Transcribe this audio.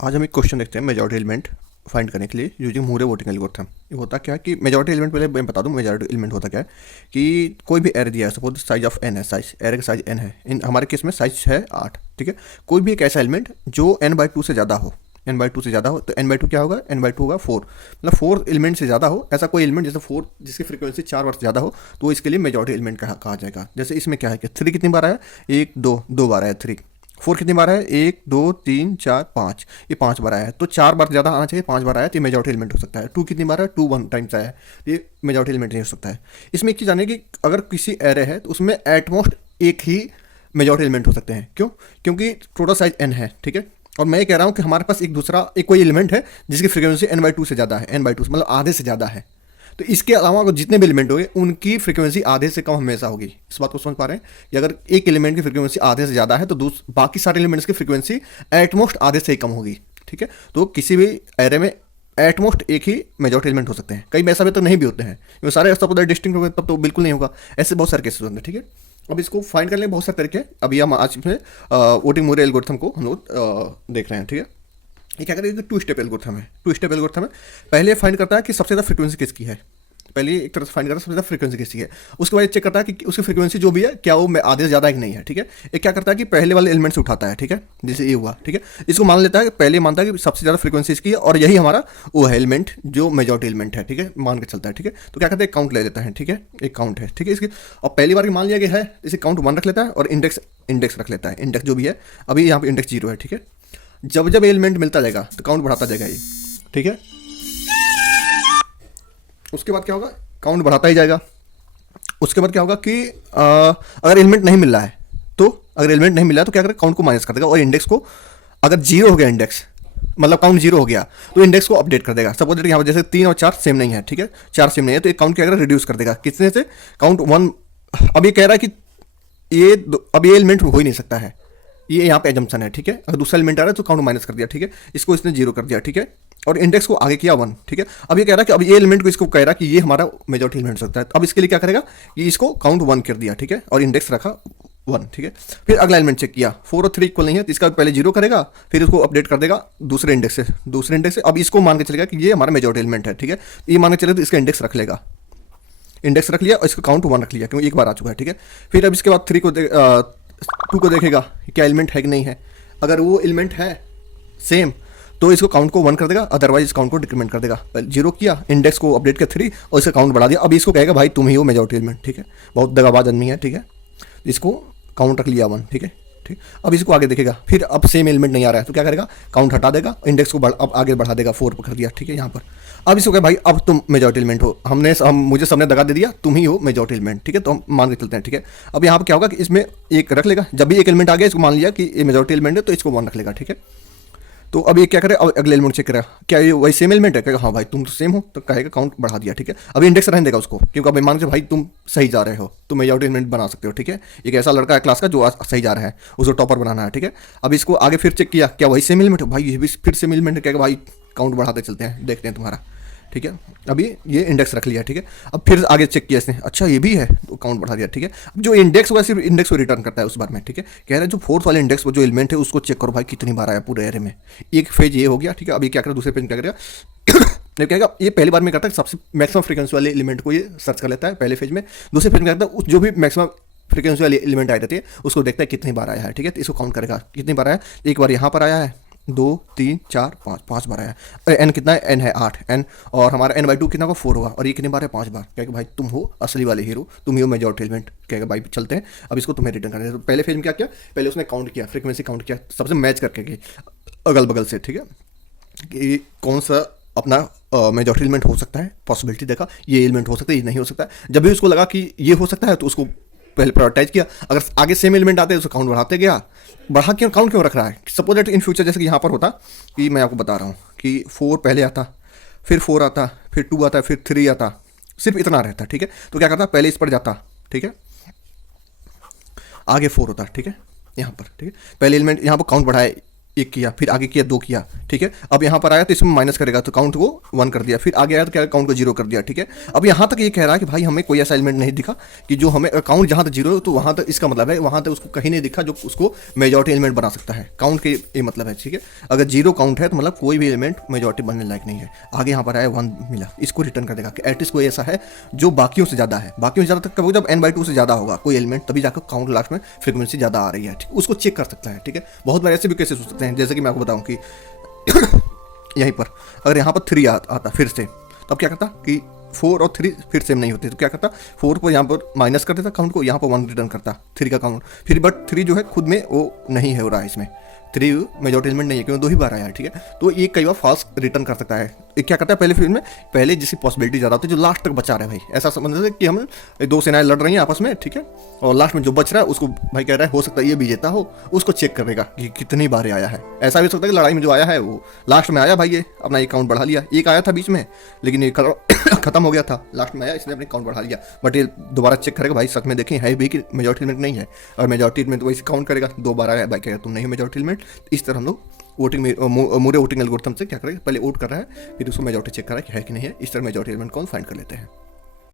आज हम एक क्वेश्चन देखते हैं मेजॉरिटी एलिमेंट फाइंड करने के लिए यूजिंग मूरे वोटिंग एल्गोरिथम। ये होता क्या है कि मेजॉरिटी एलिमेंट, पहले मैं बता दूं मेजॉरिटी एलिमेंट होता क्या है कि कोई भी एरे दिया है, सपोज साइज ऑफ एन है, साइज एरे का साइज एन है, इन हमारे केस में साइज है 8, ठीक है। कोई भी एक ऐसा एलिमेंट जो n/2 से ज़्यादा हो, n/2 से ज़्यादा हो, तो n/2 क्या होगा, n/2 होगा 4, मतलब 4 एलिमेंट से ज़्यादा हो, ऐसा कोई एलिमेंट जैसे 4 जिसकी फ्रीक्वेंसी 4 बार से ज़्यादा हो, तो इसके लिए मेजॉरिटी एलिमेंट कहा जाएगा। जैसे इसमें क्या है कि 3 कितनी बार आया, 1 2 2 बार आया 3। 4 कितनी बार है, 1 2 3 4 5, ये 5 बार आया है, तो 4 बार ज़्यादा आना चाहिए, 5 बार आया तो ये मेजॉरिटी एलिमेंट हो सकता है। 2 कितनी बार है, 2 1 टाइम्स आया है, ये मेजॉरिटी एलिमेंट नहीं हो सकता है। इसमें एक चीज़ जानिए कि अगर किसी एरे है तो उसमें एटमोस्ट एक ही मेजॉरिटी एलिमेंट हो सकते हैं। क्यों? क्योंकि टोटल साइज n है, ठीक है। और मैं ये कह रहा हूँ कि हमारे पास एक कोई एलिमेंट है जिसकी फ्रीक्वेंसी n/2 से ज़्यादा है, n/2 मतलब आधे से ज़्यादा है। तो इसके अलावा अगर जितने भी एलिमेंट होंगे उनकी फ्रीक्वेंसी आधे से कम हमेशा होगी। इस बात को समझ पा रहे हैं कि अगर एक एलिमेंट की फ्रीक्वेंसी आधे से ज़्यादा है तो बाकी सारे एलिमेंट्स की फ्रीक्वेंसी एटमोस्ट आधे से ही कम होगी, ठीक है। तो किसी भी एरे में एटमोस्ट एक ही मेजॉरिटी एलिमेंट हो सकते हैं। कई ऐसा भी तो नहीं भी होते हैं, क्योंकि सारे सपोज डिस्टिंक्ट हो गए तब तो बिल्कुल नहीं होगा। ऐसे बहुत सारे केसेस होते हैं, ठीक है। अब इसको फाइंड करने के बहुत सारे तरीके हैं। अभी हम आज में वोटिंग मूरे एल्गोरिथम को हम लोग देख रहे हैं, ठीक है। ये क्या करेगा, 2 स्टेप एल्गोरिथम है। 2 स्टेप एल्गोरिथम है। पहले फाइंड करता है कि सबसे ज़्यादा फ्रीक्वेंसी किसकी है, पहले एक तरह से फाइंड करता है सबसे ज़्यादा फ्रीक्वेंसी किसकी है। उसके बाद चेक करता है कि उसकी फ्रीक्वेंसी जो भी है क्या वो आधे से ज़्यादा है कि नहीं है, ठीक है। एक क्या करता है कि पहले वाले एलिमेंट से उठाता है, ठीक है, जैसे ये हुआ, ठीक है। इसको मान लेता है, पहले मानता है कि सबसे ज़्यादा फ्रीक्वेंसी इसकी है और यही हमारा वो है एलिमेंट जो मेजॉरिटी एलिमेंट है, ठीक है, मान के चलता है, ठीक है। तो क्या करता है, काउंट ले लेता है, ठीक है, एक काउंट है, ठीक है इसकी। और पहली बार मान लिया गया है, इसे काउंट 1 रख लेता है और इंडेक्स रख लेता है, इंडेक्स जो भी है। अभी यहाँ पर इंडेक्स 0 है, ठीक है। जब जब एलिमेंट मिलता जाएगा तो काउंट बढ़ाता जाएगा ये, ठीक है। उसके बाद क्या होगा, काउंट बढ़ाता ही जाएगा। उसके बाद क्या होगा कि अगर एलिमेंट नहीं मिल रहा है तो क्या करेगा, काउंट को माइनस कर देगा और इंडेक्स को, अगर 0 हो गया इंडेक्स, मतलब काउंट 0 हो गया, तो इंडेक्स को अपडेट कर देगा। सपोज यहाँ पर जैसे 3 और 4 सेम नहीं है, ठीक है, 4 सेम नहीं है, तो एक काउंट क्या करेगा, रिड्यूस कर देगा कितने से, काउंट 1। अब ये कह रहा है कि अब ये एलिमेंट हो ही नहीं सकता है, ये यहाँ पे एजम्पशन है, ठीक है। अगर दूसरा एलिमेंट आ रहा है तो काउंट माइनस कर दिया, ठीक है, इसको इसने 0 कर दिया, ठीक है, और इंडेक्स को आगे किया 1, ठीक है। अब ये कह रहा है कि अब ये एलिमेंट को इसको कह रहा है कि ये हमारा मेजॉरिटी एलिमेंट हो सकता है। तो अब इसके लिए क्या करेगा कि इसको काउंट 1 कर दिया, ठीक है, और इंडेक्स रखा 1, ठीक है। फिर अगला एलिमेंट चेक किया, 4 और 3 इक्वल नहीं है, तो इसका पहले 0 करेगा, फिर इसको अपडेट कर देगा दूसरे इंडेक्स से। अब इसको मान के चलेगा कि ये हमारा मेजॉरिटी एलिमेंट है, ठीक है। ये मान के चलेगा तो इसका इंडेक्स रख लेगा, इंडेक्स रख लिया और इसको काउंट 1 रख लिया क्योंकि एक बार आ चुका है, ठीक है। फिर अब इसके बाद 2 को देखेगा कि क्या एलिमेंट है कि नहीं है। अगर वो एलिमेंट है सेम तो इसको काउंट को 1 कर देगा, अदरवाइज इस काउंट को डिक्रीमेंट कर देगा। 0 किया, इंडेक्स को अपडेट किया 3 और इसका काउंट बढ़ा दिया। अब इसको कहेगा भाई तुम ही हो मेजॉरिटी एलिमेंट, ठीक है। बहुत दगाबाज आदमी है, ठीक है। इसको काउंट रख लिया 1, ठीक है, ठीक। अब इसको आगे देखेगा, फिर अब सेम एलिमेंट नहीं आ रहा है तो क्या करेगा, काउंट हटा देगा, इंडेक्स को अब आगे बढ़ा देगा, 4 पर कर दिया, ठीक है, यहाँ पर। अब इसको कहे भाई अब तुम मेजॉरिटी एलिमेंट हो, मुझे सबने दगा दे दिया, तुम ही हो मेजॉरिटी एलिमेंट, ठीक है। तो हम मान के चलते हैं, ठीक है। अब यहाँ पर क्या होगा कि इसमें एक रख लेगा, जब भी एक एलिमेंट आ गया इसको मान लिया कि ये मेजॉरिटी एलिमेंट है तो इसको 1 रख लेगा, ठीक है। तो अब ये क्या करे, अब अगले एलिमेंट चेक करेगा क्या ये वही सेम एलिमेंट है, कहेगा हाँ भाई तुम तो सेम हो, तो कहेगा काउंट बढ़ा दिया, ठीक है। अभी इंडेक्स रहने देगा उसको, क्योंकि अभी मान के भाई तुम सही जा रहे हो, तुम मेजॉरिटी एलिमेंट बना सकते हो, ठीक है। एक ऐसा लड़का है क्लास का जो सही जा रहा है, उसको टॉपर बनाना है, ठीक है। अब इसको आगे फिर चेक किया, क्या वही सेम एलिमेंट है, भाई ये भी फिर सेम एलिमेंट है, कहेगा भाई काउंट बढ़ाते चलते हैं, देखते हैं तुम्हारा, ठीक है। अभी ये इंडेक्स रख लिया, ठीक है। अब फिर आगे चेक किया इसने, अच्छा ये भी है तो काउंट बढ़ा दिया, ठीक है। अब जो इंडेक्स होगा सिर्फ इंडेक्स को रिटर्न करता है उस बार में, ठीक है। कह रहे हैं जो 4th वाले इंडेक्स जो एलिमेंट है उसको चेक करो भाई कितनी बार आया पूरे एरे में। एक फेज ये हो गया, ठीक है। अभी क्या करेगा, दूसरे पेज में क्या करेगा ये कहेगा, ये पहली बार में करता है सबसे मैक्सिमम फ्रीक्वेंसी वाले एलिमेंट को ये सर्च कर लेता है पहले फेज में। दूसरे फेज में करता है जो भी मैक्सिमम फ्रीक्वेंसी वाले एलिमेंट आए रहते हैं उसको देखता है कितनी बार आया है, ठीक है। तो इसको काउंट करेगा कितनी बार आया, एक बार यहाँ पर आया है, 2 3 4 5 5 बार आया। एन कितना है, एन है 8 एन, और हमारा n/2 कितना होगा 4 होगा, और ये कितनी बार है 5 बार। कहेगा भाई तुम हो असली वाले हीरो, तुम ही हो मेजॉरिटी एलिमेंट, कहेगा भाई चलते हैं अब इसको तुम्हें रिटर्न करना है। तो पहले फेज में क्या किया, पहले उसने काउंट किया, फ्रीक्वेंसी काउंट किया सबसे मैच करके कि अगल बगल से, ठीक है, कि कौन सा अपना मेजॉरिटी एलिमेंट हो सकता है, पॉसिबिलिटी देखा ये एलिमेंट हो सकता है, ये नहीं हो सकता है। जब भी उसको लगा कि ये हो सकता है तो उसको पहले प्रायोरिटाइज किया, अगर आगे सेम एलिमेंट आते हैं उसको काउंट बढ़ाते गया। बढ़ा क्यों, काउंट क्यों रख रहा है, सपोज दैट इन फ्यूचर जैसे कि यहाँ पर होता कि मैं आपको बता रहा हूँ कि 4 पहले आता, फिर 4 आता, फिर 2 आता, फिर 3 आता, सिर्फ इतना रहता, ठीक है। तो क्या करता, पहले इस पर जाता, ठीक है, आगे 4 होता, ठीक है, यहाँ पर, ठीक है। पहले एलिमेंट यहाँ पर काउंट बढ़ाए, 1 किया, फिर आगे किया 2 किया, ठीक है। अब यहाँ पर आया तो इसमें माइनस करेगा तो काउंट को 1 कर दिया, फिर आगे आया तो क्या काउंट को 0 कर दिया, ठीक है। अब यहाँ तक ये कह रहा है कि भाई हमें कोई ऐसा एलिमेंट नहीं दिखा कि जो हमें काउंट जहाँ तक 0 है तो वहाँ तक, इसका मतलब है वहाँ तक उसको कहीं नहीं दिखा जो उसको मेजॉरिटी एलिमेंट बना सकता है। काउंट के ये मतलब है, ठीक है। अगर 0 काउंट है तो मतलब कोई भी एलिमेंट मेजॉरिटी बनने लायक नहीं है। आगे यहाँ पर आया 1 मिला, इसको रिटर्न कर देगा कि एटलीस्ट कोई ऐसा है जो बाकियों से ज़्यादा है। बाकियों से ज़्यादा तक कब होगा, जब n/2 से ज़्यादा होगा कोई एलिमेंट, तभी जाकर काउंट लास्ट में फ्रीक्वेंसी ज़्यादा आ रही है, ठीक। उसको चेक कर सकता है, ठीक है। बहुत बार ऐसे भी केसेस हो सकते हैं, जैसे कि मैं आपको बताऊँ कि यहीं पर अगर यहाँ पर 3 आता फिर से, तब क्या करता कि 4 और 3 फिर सेम नहीं होते, तो क्या करता 4 पर यहाँ पर माइनस कर देता काउंट को, यहाँ पर 1 रिटर्न करता 3 का काउंट, फिर बट 3 जो है खुद में वो नहीं है हो रहा है, इसमें 3 मेजॉरिटी एलिमेंट नहीं है क्योंकि 2 ही बार आया है, ठीक है। तो ये कई बार फॉल्स रिटर्न कर सकता है। ये क्या करता है पहले फील्ड में, पहले जिसकी पॉसिबिलिटी ज़्यादा होती है जो लास्ट तक बचा रहा है भाई, ऐसा समझ लेते कि हम 2 सेनाएं लड़ रही हैं आपस में, ठीक है, और लास्ट में जो बच रहा है उसको भाई कह रहा है हो सकता है ये विजेता हो, उसको चेक करेगा कि कितनी बार आया है। ऐसा भी हो सकता है कि लड़ाई में जो आया है वो लास्ट में आया भाई, ये अपना अकाउंट बढ़ा लिया, एक आया था बीच में लेकिन ये खत्म हो गया था, लास्ट में आया इसने अपने अकाउंट बढ़ा लिया, बट ये दोबारा चेक करेगा भाई सच में देखें है भी कि मेजॉरिटी एलिमेंट नहीं है, और मेजॉरिटी एलिमेंट तो वैसे काउंट करेगा, 2 बार आया भाई कहेगा तुम नहीं हो मेजॉरिटी एलिमेंट। इस तरह हम लोग वोटिंग में मूरे वोटिंग एल्गोरिथम से क्या करेगा, पहले वोट कर रहा है फिर उसको मेजॉरिटी चेक कर रहा है कि है कि नहीं है, इस तरह मेजॉरिटी एलिमेंट कौन फाइंड कर लेते हैं।